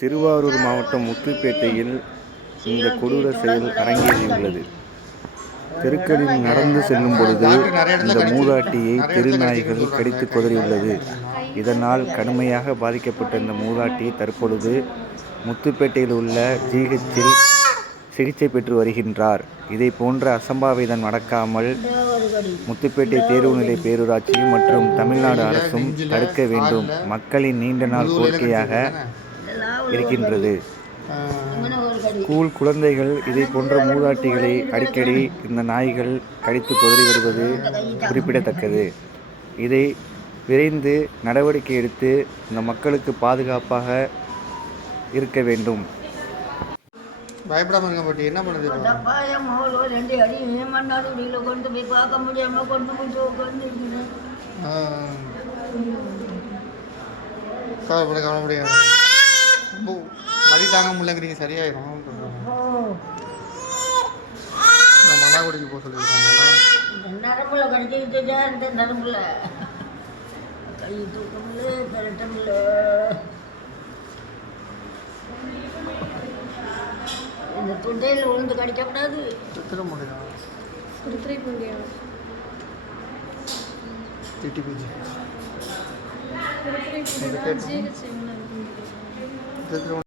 திருவாரூர் மாவட்டம் முத்துப்பேட்டையில் இந்த கொடூர செயல் அரங்கேறியுள்ளது தெருக்களில் நடந்து செல்லும் பொழுது இந்த மூதாட்டியை தெருநாய்கள் கடித்து குதறியுள்ளது. இதனால் கடுமையாக பாதிக்கப்பட்ட இந்த மூதாட்டி தற்பொழுது முத்துப்பேட்டையில் உள்ள ஜிஹெச்சில் சிகிச்சை பெற்று வருகின்றார். இதை போன்ற அசம்பாவிதம் நடக்காமல் முத்துப்பேட்டை தேர்வுநிலை பேரூராட்சி மற்றும் தமிழ்நாடு அரசும் தடுக்க வேண்டும். மக்களின் நீண்ட நாள் கோரிக்கையாக இருக்கின்றது. ஸ்கூல் குழந்தைகள் இதை போன்ற மூதாட்டிகளை அடிக்கடி இந்த நாய்கள் கடித்து குதறி வருவது குறிப்பிடத்தக்கது. இதை விரைந்து நடவடிக்கை எடுத்து இந்த மக்களுக்கு பாதுகாப்பாக இருக்க வேண்டும். பயப்படாம இருங்க பாட்டி என்ன பண்ணுது ரெண்டு அடி மண்ணாடு வெளியில் கொண்டு போய் பார்க்க முடியாம கொண்டு போய் உட்காந்து. கவலைப்பட கவலைப்பட ரொம்ப வலி தாங்க முடியலங்கிறீங்க சரியாயிரும் மன்னாகுடிக்கு போக சொல்லியிருக்காங்களா இந்த நரம்புல கடிச்சிக்கிட்டு இந்த நரம்புல. கை தூக்க முடியல பெரட்ட முடியல இந்த துண்டையில் விழுந்து கடிக்கக்கூடாது முடியும் திருத்திர